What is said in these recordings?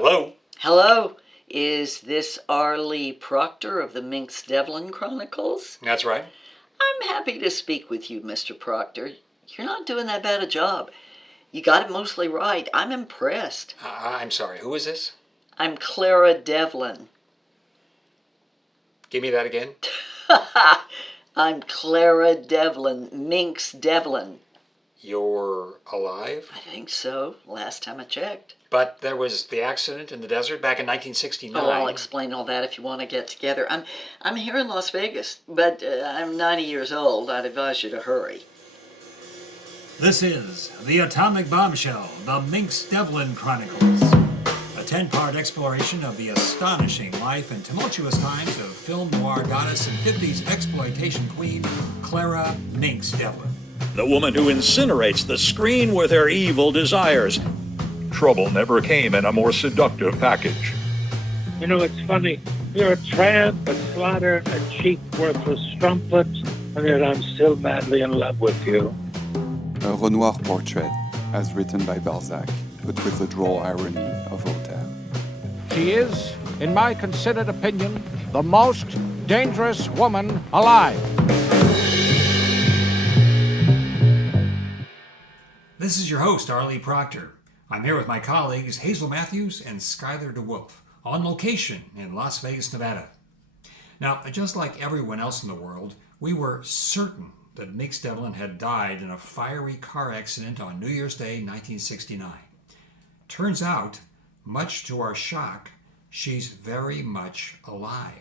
Hello? Hello, is this R. Lee Proctor of the Mynx Devlin Chronicles? That's right. I'm happy to speak with you, Mr. Proctor. You're not doing that bad a job. You got it mostly right. I'm impressed. I'm sorry, who is this? I'm Clara Devlin. Give me that again. I'm Clara Devlin, Mynx Devlin. You're alive? I think so, last time I checked. But there was the accident in the desert back in 1969. Oh, I'll explain all that if you want to get together. I'm here in Las Vegas, but I'm 90 years old. I'd advise you to hurry. This is The Atomic Bombshell, the Mynx Devlin Chronicles. A 10-part exploration of the astonishing life and tumultuous times of film noir goddess and 50s exploitation queen, Clara Mynx Devlin. The woman who incinerates the screen with her evil desires. Trouble never came in a more seductive package. You know, it's funny. You're a tramp, a slaughter, a cheap, worthless strumpet, and yet I'm still madly in love with you. A Renoir portrait, as written by Balzac, but with the droll irony of Voltaire. She is, in my considered opinion, the most dangerous woman alive. This is your host, R. Lee Proctor. I'm here with my colleagues Hazel Matthews and Skylar DeWolf on location in Las Vegas, Nevada. Now, just like everyone else in the world, we were certain that Mynx Devlin had died in a fiery car accident on New Year's Day, 1969. Turns out, much to our shock, she's very much alive.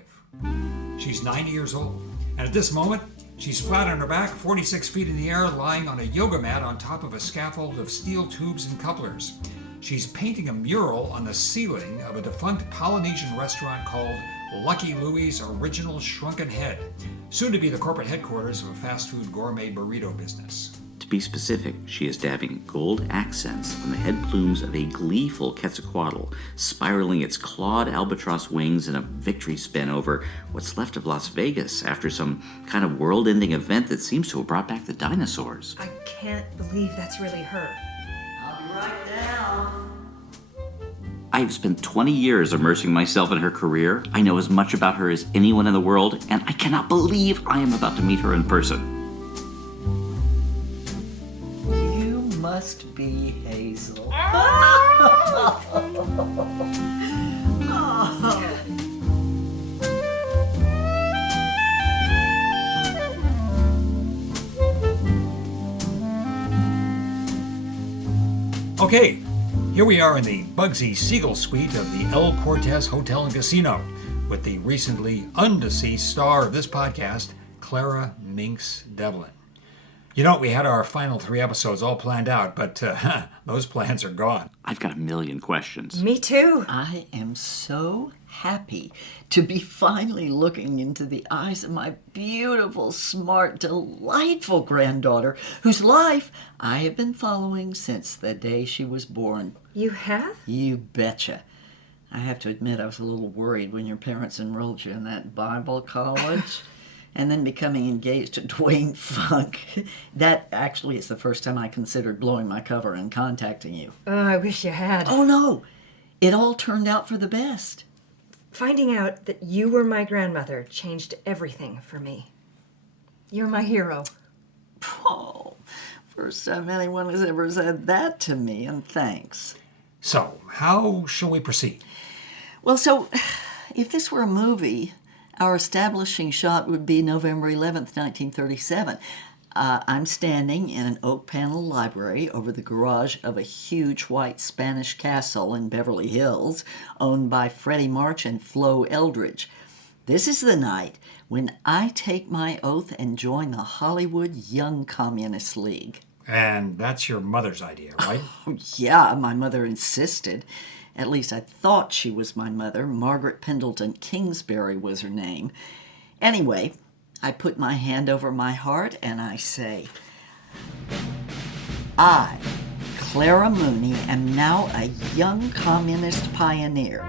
She's 90 years old, and at this moment, she's flat on her back, 46 feet in the air, lying on a yoga mat on top of a scaffold of steel tubes and couplers. She's painting a mural on the ceiling of a defunct Polynesian restaurant called Lucky Louie's Original Shrunken Head, soon to be the corporate headquarters of a fast food gourmet burrito business. To be specific, she is dabbing gold accents on the head plumes of a gleeful Quetzalcoatl, spiraling its clawed albatross wings in a victory spin over what's left of Las Vegas after some kind of world-ending event that seems to have brought back the dinosaurs. I can't believe that's really her. I'll be right down. I've spent 20 years immersing myself in her career. I know as much about her as anyone in the world, and I cannot believe I am about to meet her in person. Must be Hazel. Okay, here we are in the Bugsy Siegel suite of the El Cortez Hotel and Casino with the recently undeceased star of this podcast, Clara Mynx Devlin. You know, we had our final 3 episodes all planned out, but those plans are gone. I've got a million questions. Me too. I am so happy to be finally looking into the eyes of my beautiful, smart, delightful granddaughter, whose life I have been following since the day she was born. You have? You betcha. I have to admit I was a little worried when your parents enrolled you in that Bible college. And then becoming engaged to Dwayne Funk. That actually is the first time I considered blowing my cover and contacting you. Oh, I wish you had. Oh, no. It all turned out for the best. Finding out that you were my grandmother changed everything for me. You're my hero. Oh, first time anyone has ever said that to me, and thanks. So, how shall we proceed? Well, so, if this were a movie, our establishing shot would be November 11th, 1937. I'm standing in an oak panel library over the garage of a huge white Spanish castle in Beverly Hills, owned by Freddie March and Flo Eldridge. This is the night when I take my oath and join the Hollywood Young Communist League. And that's your mother's idea, right? Yeah, my mother insisted. At least I thought she was my mother. Margaret Pendleton Kingsbury was her name. Anyway, I put my hand over my heart and I say, I, Clara Mooney, am now a young communist pioneer.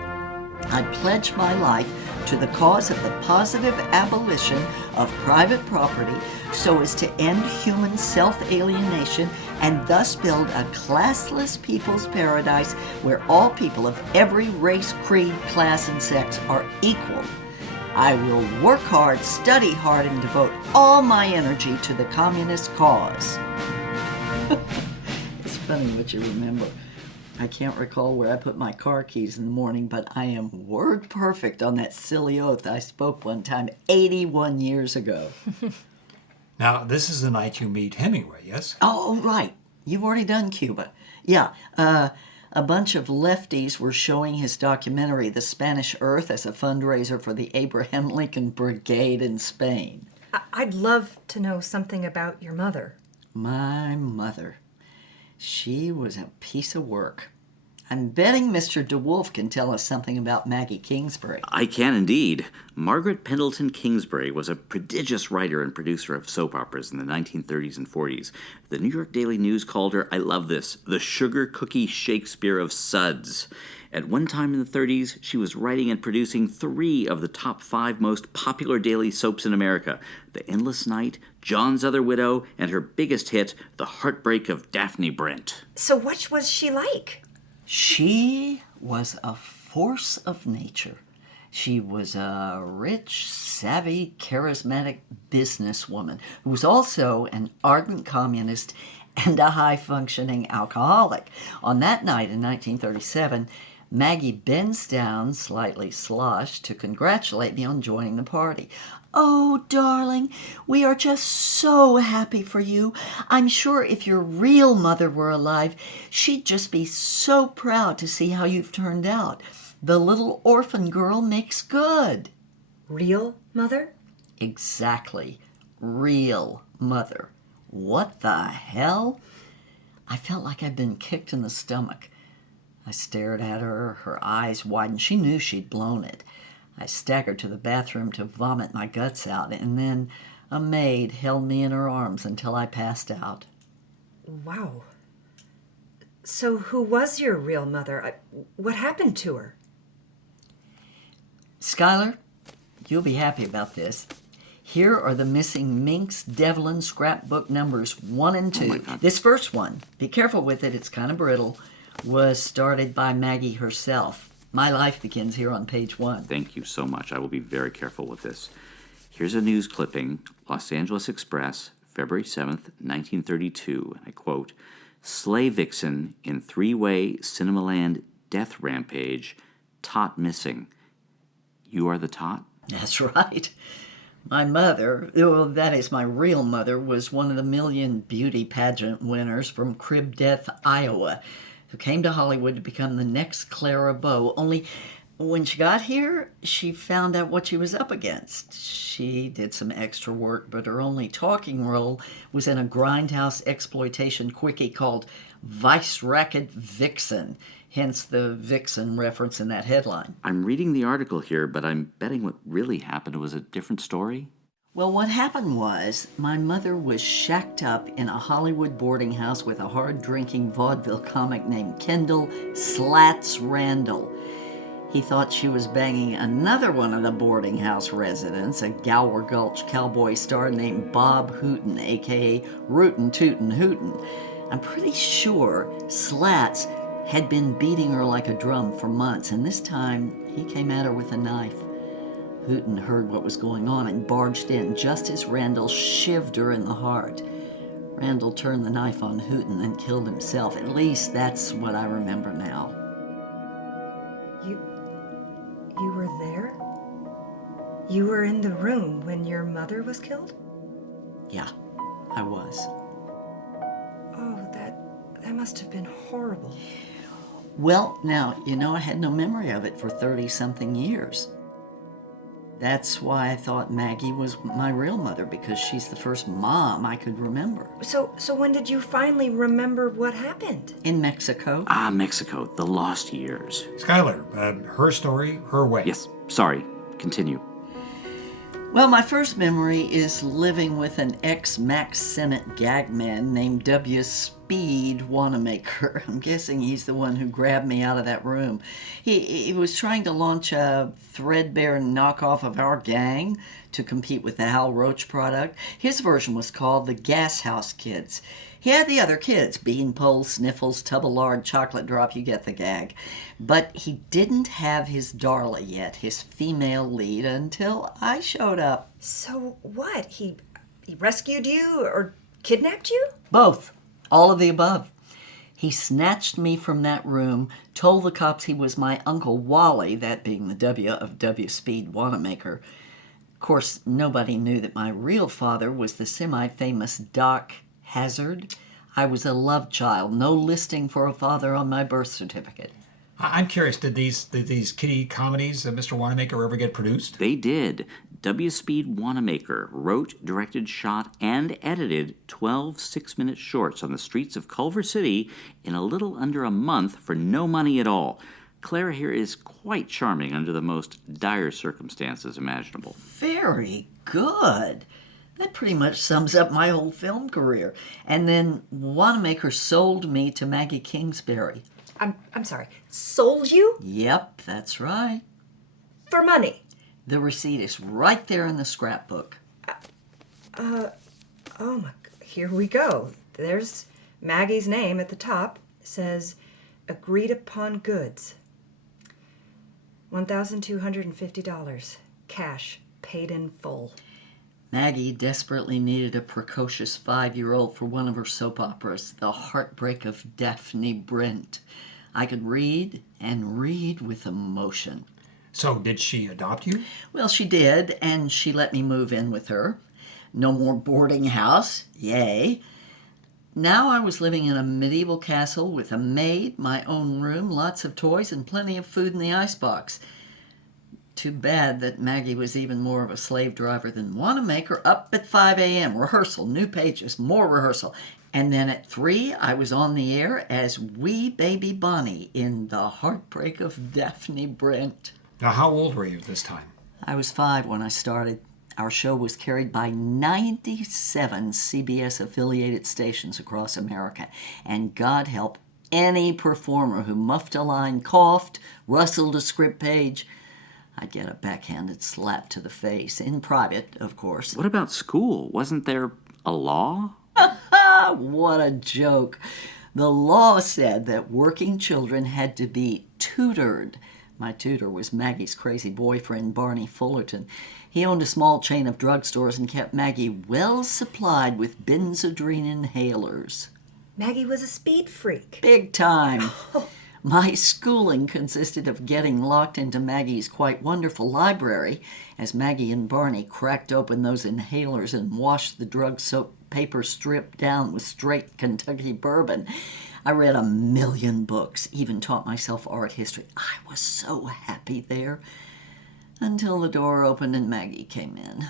I pledge my life to the cause of the positive abolition of private property so as to end human self-alienation and thus build a classless people's paradise where all people of every race, creed, class, and sex are equal. I will work hard, study hard, and devote all my energy to the communist cause. It's funny what you remember. I can't recall where I put my car keys in the morning, but I am word perfect on that silly oath I spoke one time 81 years ago. Now, this is the night you meet Hemingway, yes? Oh, right. You've already done Cuba. Yeah, a bunch of lefties were showing his documentary, The Spanish Earth, as a fundraiser for the Abraham Lincoln Brigade in Spain. I'd love to know something about your mother. My mother. She was a piece of work. I'm betting Mr. DeWolf can tell us something about Maggie Kingsbury. I can indeed. Margaret Pendleton Kingsbury was a prodigious writer and producer of soap operas in the 1930s and 40s. The New York Daily News called her, I love this, the sugar cookie Shakespeare of suds. At one time in the 30s, she was writing and producing 3 of the top 5 most popular daily soaps in America, The Endless Night, John's Other Widow, and her biggest hit, The Heartbreak of Daphne Brent. So what was she like? She was a force of nature. She was a rich, savvy, charismatic businesswoman who was also an ardent communist and a high-functioning alcoholic. On that night in 1937, Maggie bends down, slightly sloshed, to congratulate me on joining the party. "Oh, darling, we are just so happy for you. I'm sure if your real mother were alive, she'd just be so proud to see how you've turned out. The little orphan girl makes good." Real mother? Exactly. Real mother. What the hell? I felt like I'd been kicked in the stomach. I stared at her, her eyes widened. She knew she'd blown it. I staggered to the bathroom to vomit my guts out, and then a maid held me in her arms until I passed out. Wow. So who was your real mother? What happened to her? Skylar, you'll be happy about this. Here are the missing Mynx Devlin scrapbook numbers 1 and 2. Oh my God. This first one, be careful with it, it's kind of brittle, was started by Maggie herself. My life begins here on page 1. Thank you so much. I will be very careful with this. Here's a news clipping, Los Angeles Express, February 7th, 1932, and I quote, "Slay vixen in 3-way Cinemaland death rampage, tot missing. You are the tot?" That's right. My mother, well, that is my real mother, was one of the million beauty pageant winners from Crib Death, Iowa, who came to Hollywood to become the next Clara Bow. Only when she got here, she found out what she was up against. She did some extra work, but her only talking role was in a grindhouse exploitation quickie called Vice Racket Vixen, hence the Vixen reference in that headline. I'm reading the article here, but I'm betting what really happened was a different story. Well, what happened was my mother was shacked up in a Hollywood boarding house with a hard-drinking vaudeville comic named Kendall Slats Randall. He thought she was banging another one of the boarding house residents, a Gower Gulch cowboy star named Bob Hooten, a.k.a. Rootin' Tootin' Hooten. I'm pretty sure Slats had been beating her like a drum for months, and this time he came at her with a knife. Hooten heard what was going on and barged in just as Randall shivved her in the heart. Randall turned the knife on Hooten and killed himself. At least that's what I remember now. You were there? You were in the room when your mother was killed? Yeah, I was. Oh, that must have been horrible. Well, now, I had no memory of it for 30-something years. That's why I thought Maggie was my real mother, because she's the first mom I could remember. So when did you finally remember what happened? In Mexico. Ah, Mexico, the lost years. Skylar, her story, her way. Yes, sorry. Continue. Well, my first memory is living with an ex-Max Sennett gag man named W. Speed Wanamaker. I'm guessing he's the one who grabbed me out of that room. He was trying to launch a threadbare knockoff of our gang to compete with the Hal Roach product. His version was called the Gas House Kids. He had the other kids, Beanpole, Sniffles, Tubbalard, Chocolate Drop, you get the gag. But he didn't have his Darla yet, his female lead, until I showed up. So what? He rescued you or kidnapped you? Both. All of the above. He snatched me from that room, told the cops he was my Uncle Wally, that being the W of W Speed Wanamaker. Of course, nobody knew that my real father was the semi-famous Doc Hazard. I was a love child, no listing for a father on my birth certificate. I'm curious, did these kiddie comedies of Mr. Wanamaker ever get produced? They did. W. Speed Wanamaker wrote, directed, shot, and edited 12 6-minute shorts on the streets of Culver City in a little under a month for no money at all. Clara here is quite charming under the most dire circumstances imaginable. Very good. That pretty much sums up my whole film career. And then Wanamaker sold me to Maggie Kingsbury. I'm sorry. Sold you? Yep, that's right. For money? The receipt is right there in the scrapbook. Oh my, here we go. There's Maggie's name at the top. It says, agreed upon goods. $1,250. Cash, paid in full. Maggie desperately needed a precocious 5-year-old for one of her soap operas, The Heartbreak of Daphne Brent. I could read and read with emotion. So did she adopt you? Well, she did, and she let me move in with her. No more boarding house, yay. Now I was living in a medieval castle with a maid, my own room, lots of toys, and plenty of food in the icebox. Too bad that Maggie was even more of a slave driver than Wanamaker. Up at 5 a.m., rehearsal, new pages, more rehearsal. And then at 3, I was on the air as wee baby Bonnie in The Heartbreak of Daphne Brent. Now, how old were you this time? I was 5 when I started. Our show was carried by 97 CBS-affiliated stations across America. And God help any performer who muffed a line, coughed, rustled a script page. I'd get a backhanded slap to the face, in private, of course. What about school? Wasn't there a law? What a joke. The law said that working children had to be tutored. My tutor was Maggie's crazy boyfriend, Barney Fullerton. He owned a small chain of drugstores and kept Maggie well supplied with Benzodrine inhalers. Maggie was a speed freak. Big time. My schooling consisted of getting locked into Maggie's quite wonderful library as Maggie and Barney cracked open those inhalers and washed the drug soap paper strip down with straight Kentucky bourbon. I read a million books, even taught myself art history. I was so happy there until the door opened and Maggie came in.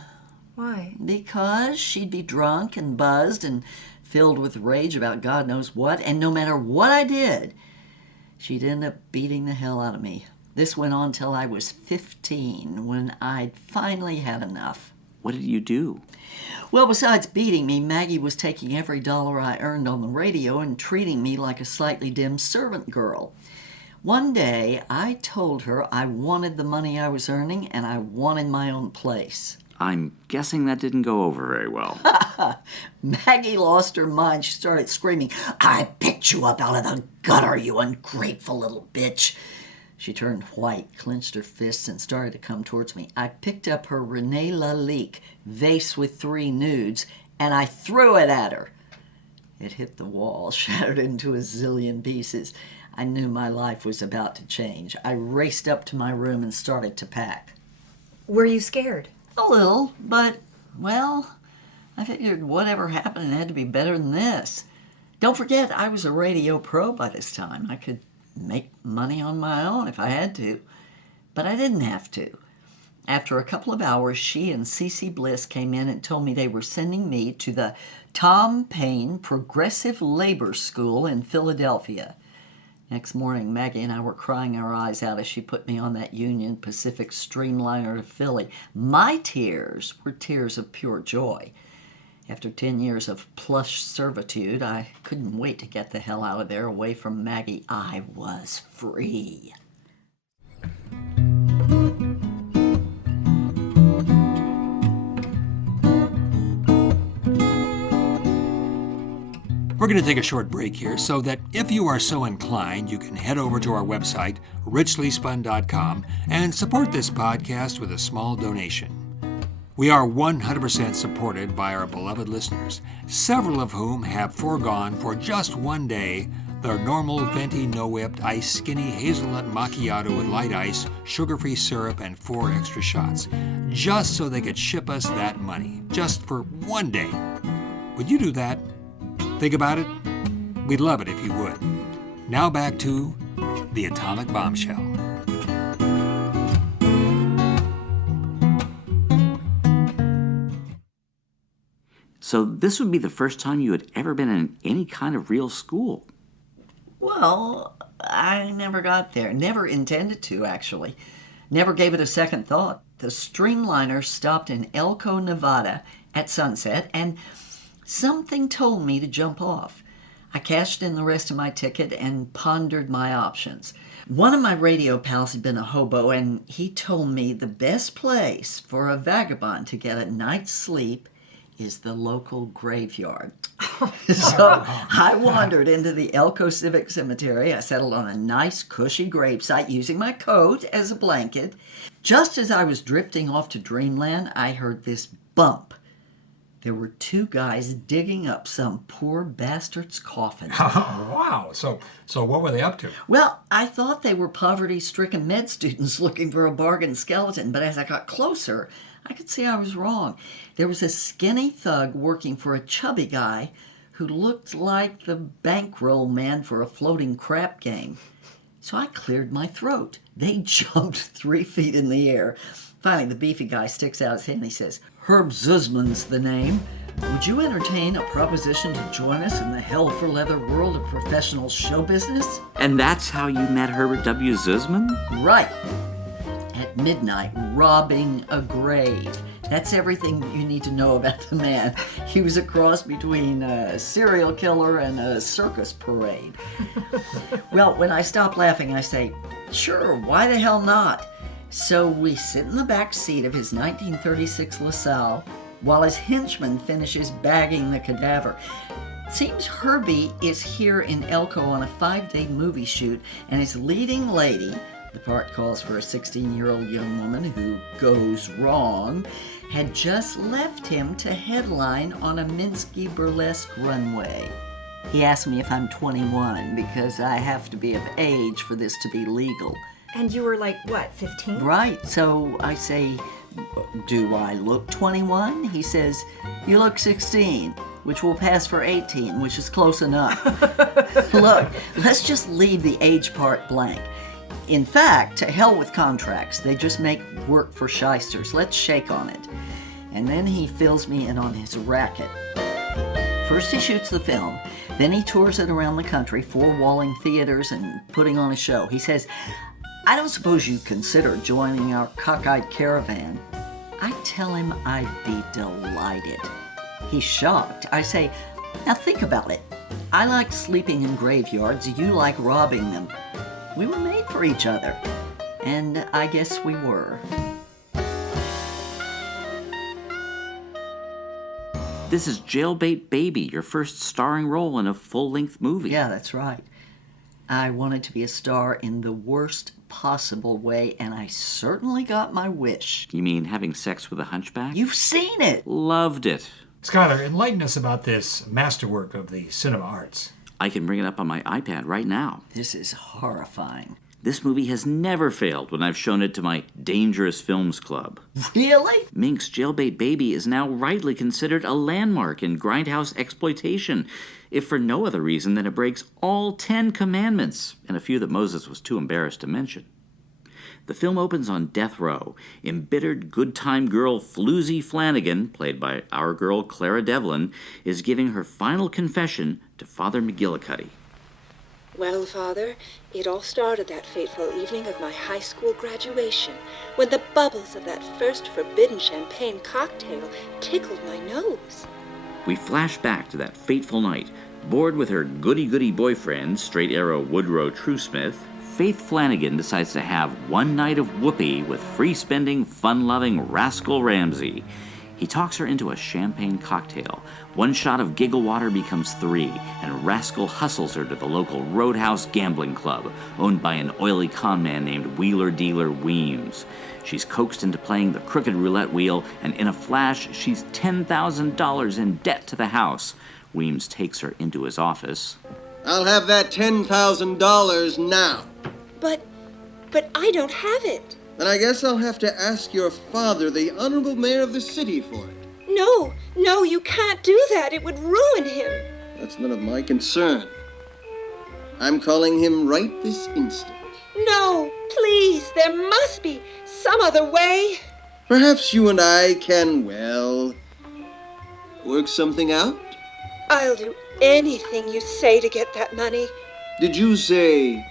Why? Because she'd be drunk and buzzed and filled with rage about God knows what, and no matter what I did, she'd end up beating the hell out of me. This went on till I was 15, when I'd finally had enough. What did you do? Well, besides beating me, Maggie was taking every dollar I earned on the radio and treating me like a slightly dim servant girl. One day, I told her I wanted the money I was earning and I wanted my own place. I'm guessing that didn't go over very well. Maggie lost her mind. She started screaming, "I picked you up out of the gutter, you ungrateful little bitch." She turned white, clenched her fists, and started to come towards me. I picked up her Renee Lalique vase with 3 nudes, and I threw it at her. It hit the wall, shattered into a zillion pieces. I knew my life was about to change. I raced up to my room and started to pack. Were you scared? A little, but, well, I figured whatever happened, it had to be better than this. Don't forget, I was a radio pro by this time. I could make money on my own if I had to, but I didn't have to. After a couple of hours, she and Cece Bliss came in and told me they were sending me to the Tom Paine Progressive Labor School in Philadelphia. Next morning, Maggie and I were crying our eyes out as she put me on that Union Pacific streamliner to Philly. My tears were tears of pure joy. After 10 years of plush servitude, I couldn't wait to get the hell out of there, away from Maggie. I was free. We're We're going to take a short break here so that if you are so inclined, you can head over to our website, richlyspun.com, and support this podcast with a small donation. We are 100% supported by our beloved listeners, several of whom have foregone for just one day their normal venti no-whipped ice skinny hazelnut macchiato with light ice, sugar-free syrup, and 4 extra shots, just so they could ship us that money, just for one day. Would you do that? Think about it? We'd love it if you would. Now back to the Atomic Bombshell. So this would be the first time you had ever been in any kind of real school. Well, I never got there. Never intended to, actually. Never gave it a second thought. The streamliner stopped in Elko, Nevada at sunset, and something told me to jump off. I cashed in the rest of my ticket and pondered my options. One of my radio pals had been a hobo, and he told me the best place for a vagabond to get a night's sleep is the local graveyard. So I wandered into the Elko Civic Cemetery. I settled on a nice, cushy gravesite using my coat as a blanket. Just as I was drifting off to dreamland, I heard this bump. There were 2 guys digging up some poor bastard's coffin. Wow. So what were they up to? Well, I thought they were poverty-stricken med students looking for a bargain skeleton, but as I got closer, I could see I was wrong. There was a skinny thug working for a chubby guy who looked like the bankroll man for a floating crap game. So I cleared my throat. They jumped 3 feet in the air. Finally, the beefy guy sticks out his hand and he says, "Herb Zuzman's the name. Would you entertain a proposition to join us in the hell-for-leather world of professional show business?" And that's how you met Herbert W. Zuzman? Right. At midnight, robbing a grave. That's everything you need to know about the man. He was a cross between a serial killer and a circus parade. Well, when I stop laughing, I say, "Sure, why the hell not?" So we sit in the back seat of his 1936 LaSalle while his henchman finishes bagging the cadaver. Seems Herbie is here in Elko on a 5-day movie shoot, and his leading lady, the part calls for a 16-year-old young woman who goes wrong, had just left him to headline on a Mynx burlesque runway. He asked me if I'm 21 because I have to be of age for this to be legal. And you were like, what, 15? Right, so I say, "Do I look 21? He says, "You look 16, which will pass for 18, which is close enough." Look, let's just leave the age part blank. In fact, to hell with contracts. They just make work for shysters. Let's shake on it. And then he fills me in on his racket. First he shoots the film, then he tours it around the country, 4-walling theaters and putting on a show. He says, "I don't suppose you'd consider joining our cockeyed caravan." I tell him I'd be delighted. He's shocked. I say, "Now think about it. I like sleeping in graveyards. You like robbing them. We were made for each other." And I guess we were. This is Jailbait Baby, your first starring role in a full-length movie. Yeah, that's right. I wanted to be a star in the worst possible way, and I certainly got my wish. You mean having sex with a hunchback? You've seen it! Loved it. Skylar, enlighten us about this masterwork of the cinema arts. I can bring it up on my iPad right now. This is horrifying. This movie has never failed when I've shown it to my Dangerous Films Club. Really? Mynx Jailbait Baby is now rightly considered a landmark in grindhouse exploitation, if for no other reason than it breaks all 10 commandments, and a few that Moses was too embarrassed to mention. The film opens on death row. Embittered good-time girl Floozy Flanagan, played by our girl Clara Devlin, is giving her final confession to Father McGillicuddy. Well, Father, it all started that fateful evening of my high school graduation, when the bubbles of that first forbidden champagne cocktail tickled my nose. We flash back to that fateful night. Bored with her goody-goody boyfriend, straight arrow Woodrow Truesmith, Faith Flanagan decides to have one night of whoopee with free-spending, fun-loving Rascal Ramsey. He talks her into a champagne cocktail. One shot of giggle water becomes 3, and Rascal hustles her to the local Roadhouse Gambling Club, owned by an oily conman named Wheeler Dealer Weems. She's coaxed into playing the crooked roulette wheel, and in a flash, she's $10,000 in debt to the house. Weems takes her into his office. I'll have that $10,000 now. But I don't have it. Then I guess I'll have to ask your father, the honorable mayor of the city, for it. No, you can't do that. It would ruin him. That's none of my concern. I'm calling him right this instant. No, please, there must be some other way. Perhaps you and I can, well, work something out? I'll do anything you say to get that money. Did you say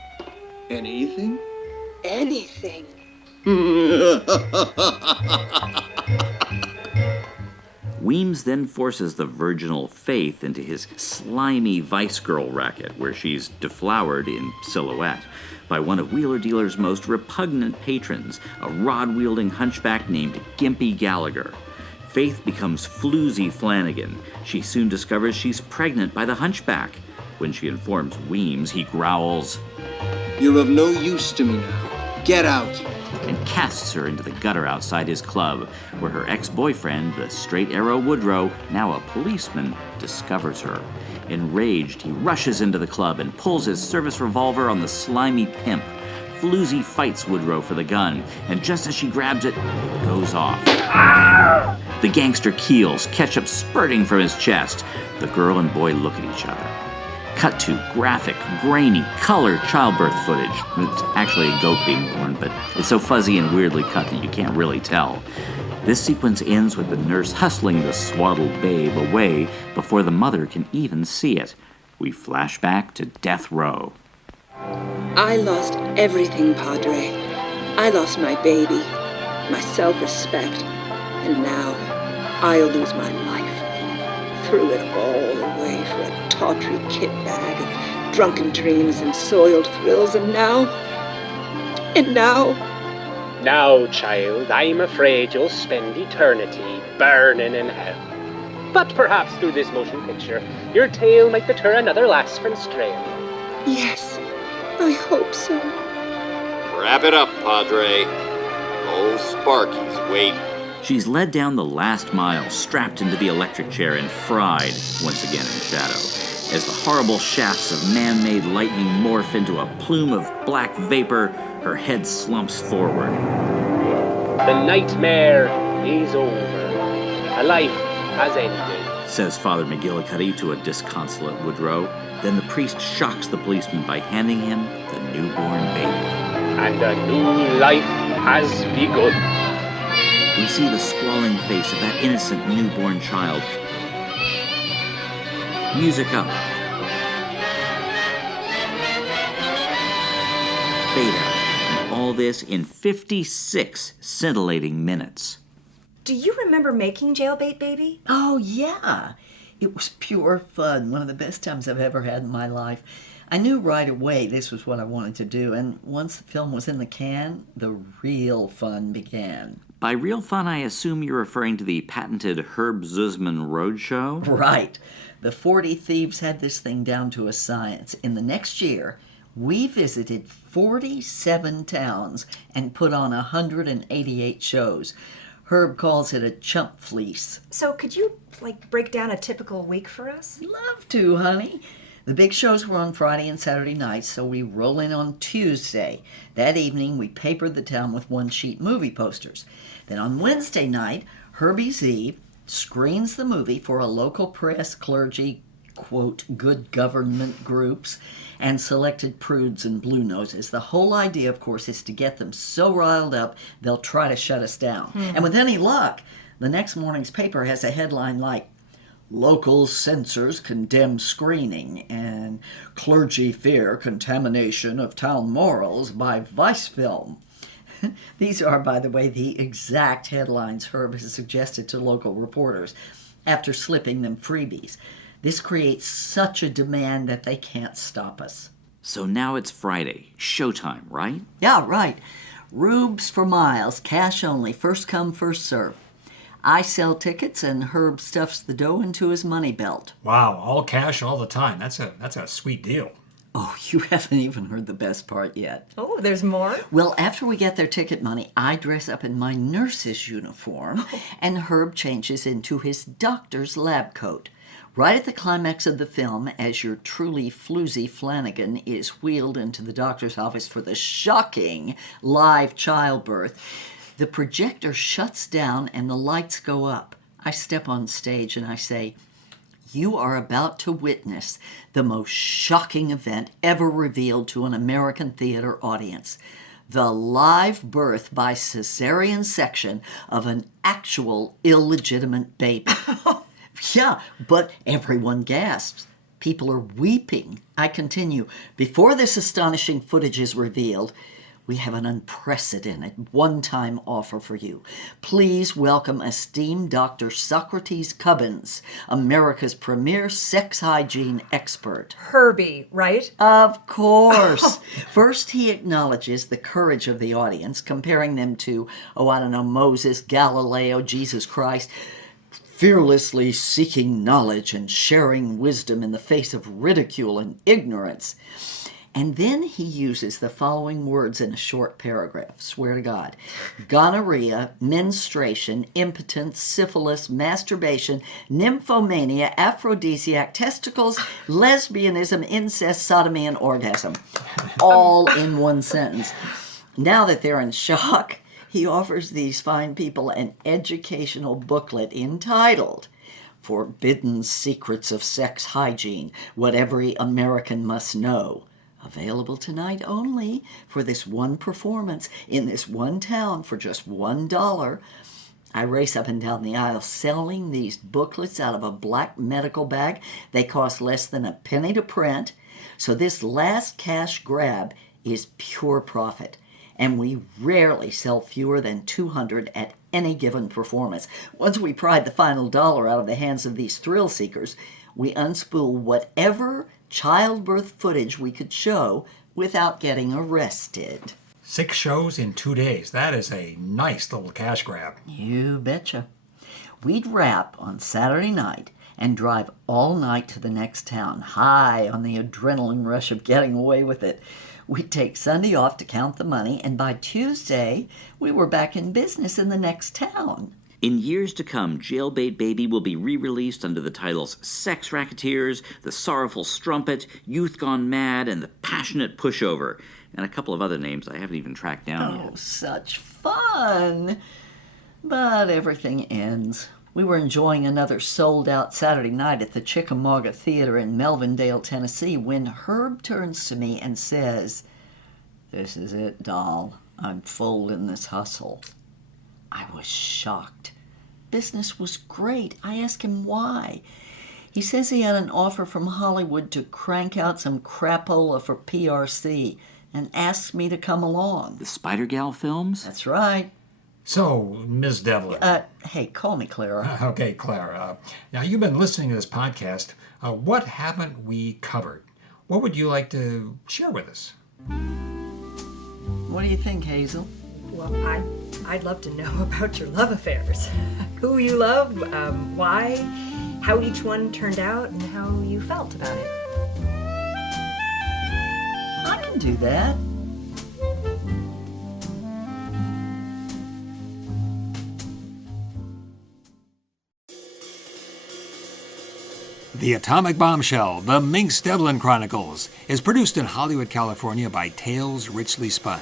anything? Anything. Weems then forces the virginal Faith into his slimy vice girl racket, where she's deflowered in silhouette by one of Wheeler Dealer's most repugnant patrons, a rod-wielding hunchback named Gimpy Gallagher. Faith becomes Floozy Flanagan. She soon discovers she's pregnant by the hunchback. When she informs Weems, he growls, "You're of no use to me now. Get out," and casts her into the gutter outside his club, where her ex-boyfriend, the straight arrow Woodrow, now a policeman, discovers her. Enraged, he rushes into the club and pulls his service revolver on the slimy pimp. Floozy fights Woodrow for the gun, and just as she grabs it, it goes off. The gangster keels, ketchup spurting from his chest. The girl and boy look at each other. Cut to graphic, grainy, colored childbirth footage. It's actually a goat being born, but it's so fuzzy and weirdly cut that you can't really tell. This sequence ends with the nurse hustling the swaddled babe away before the mother can even see it. We flash back to death row. I lost everything, Padre. I lost my baby, my self-respect, and now I'll lose my life. Threw it all away for a tawdry kit bag of drunken dreams and soiled thrills, and now... Now, child, I'm afraid you'll spend eternity burning in hell. But perhaps through this motion picture, your tale might deter another lass from straying. Yes, I hope so. Wrap it up, Padre. Old Sparky's waiting. She's led down the last mile, strapped into the electric chair and fried once again in shadow. As the horrible shafts of man-made lightning morph into a plume of black vapor, her head slumps forward. The nightmare is over. A life has ended, says Father McGillicuddy to a disconsolate Woodrow. Then the priest shocks the policeman by handing him the newborn baby. And a new life has begun. We see the squalling face of that innocent newborn child. Music up. Fade out. And all this in 56 scintillating minutes. Do you remember making Jailbait Baby? Oh, yeah. It was pure fun. One of the best times I've ever had in my life. I knew right away this was what I wanted to do, and once the film was in the can, the real fun began. By real fun, I assume you're referring to the patented Herb Zuzman Roadshow? Right. The 40 Thieves had this thing down to a science. In the next year, we visited 47 towns and put on 188 shows. Herb calls it a chump fleece. So could you, break down a typical week for us? Love to, honey. The big shows were on Friday and Saturday nights, so we roll in on Tuesday. That evening, we papered the town with one-sheet movie posters. Then on Wednesday night, Herbie Z screens the movie for a local press, clergy, quote, good government groups, and selected prudes and blue noses. The whole idea, of course, is to get them so riled up, they'll try to shut us down. And with any luck, the next morning's paper has a headline like, Local censors condemn screening, and clergy fear contamination of town morals by vice film. These are, by the way, the exact headlines Herb has suggested to local reporters after slipping them freebies. This creates such a demand that they can't stop us. So now it's Friday. Showtime, right? Yeah, right. Rubes for miles, cash only, first come, first serve. I sell tickets and Herb stuffs the dough into his money belt. Wow, all cash all the time. That's a sweet deal. Oh, you haven't even heard the best part yet. Oh, there's more? Well, after we get their ticket money, I dress up in my nurse's uniform, and Herb changes into his doctor's lab coat. Right at the climax of the film, as your truly floozy Flanagan is wheeled into the doctor's office for the shocking live childbirth, the projector shuts down and the lights go up. I step on stage and I say, "You are about to witness the most shocking event ever revealed to an American theater audience. The live birth by cesarean section of an actual illegitimate baby." Yeah, but everyone gasps. People are weeping. I continue. "Before this astonishing footage is revealed, we have an unprecedented one-time offer for you. Please welcome esteemed Dr. Socrates Cubbins, America's premier sex hygiene expert." Herbie, right? Of course. First, he acknowledges the courage of the audience, comparing them to, Moses, Galileo, Jesus Christ, fearlessly seeking knowledge and sharing wisdom in the face of ridicule and ignorance. And then he uses the following words in a short paragraph, swear to God: gonorrhea, menstruation, impotence, syphilis, masturbation, nymphomania, aphrodisiac, testicles, lesbianism, incest, sodomy, and orgasm. All in one sentence. Now that they're in shock, he offers these fine people an educational booklet entitled "Forbidden Secrets of Sex Hygiene, What Every American Must Know." Available tonight only for this one performance in this one town for just $1. I race up and down the aisle selling these booklets out of a black medical bag. They cost less than a penny to print. So this last cash grab is pure profit. And we rarely sell fewer than 200 at any given performance. Once we pried the final dollar out of the hands of these thrill seekers, we unspool whatever childbirth footage we could show without getting arrested. 6 shows in 2 days. That is a nice little cash grab. You betcha. We'd wrap on Saturday night and drive all night to the next town, high on the adrenaline rush of getting away with it. We'd take Sunday off to count the money, and by Tuesday, we were back in business in the next town. In years to come, Jailbait Baby will be re-released under the titles Sex Racketeers, The Sorrowful Strumpet, Youth Gone Mad, and The Passionate Pushover, and a couple of other names I haven't even tracked down yet. Oh, such fun! But everything ends. We were enjoying another sold-out Saturday night at the Chickamauga Theater in Melvindale, Tennessee, when Herb turns to me and says, "This is it, doll. I'm folding this hustle." I was shocked. Business was great. I asked him why. He says he had an offer from Hollywood to crank out some crapola for PRC and asks me to come along. The Spider Gal films? That's right. So, Ms. Devlin. Hey, call me Clara. Okay, Clara. Now, you've been listening to this podcast. What haven't we covered? What would you like to share with us? What do you think, Hazel? Well, I'd love to know about your love affairs. Who you love, why, how each one turned out, and how you felt about it. I can do that. The Atomic Bombshell, The Mynx Devlin Chronicles, is produced in Hollywood, California by Tales Richly Spun.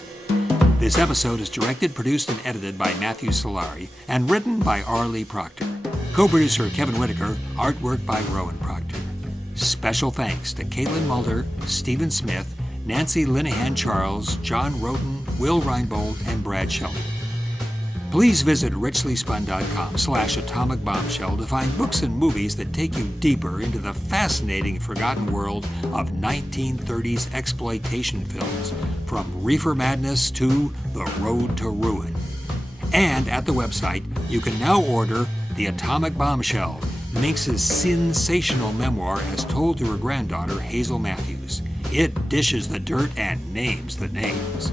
This episode is directed, produced, and edited by Matthew Solari and written by Arlie Proctor. Co-producer Kevin Whitaker, artwork by Rowan Proctor. Special thanks to Caitlin Mulder, Stephen Smith, Nancy Linehan Charles, John Roden, Will Reinbold, and Brad Shelton. Please visit richlyspun.com/Atomic Bombshell to find books and movies that take you deeper into the fascinating forgotten world of 1930s exploitation films, from Reefer Madness to The Road to Ruin. And at the website, you can now order The Atomic Bombshell, Mynx's sensational memoir as told to her granddaughter, Hazel Matthews. It dishes the dirt and names the names.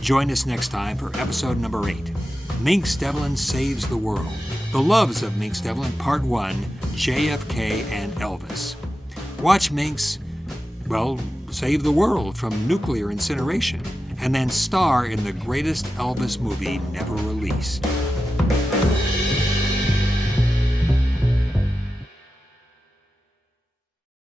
Join us next time for episode number 8. Mynx Devlin Saves the World. The Loves of Mynx Devlin, Part 1, JFK and Elvis. Watch Mynx, save the world from nuclear incineration, and then star in the greatest Elvis movie never released.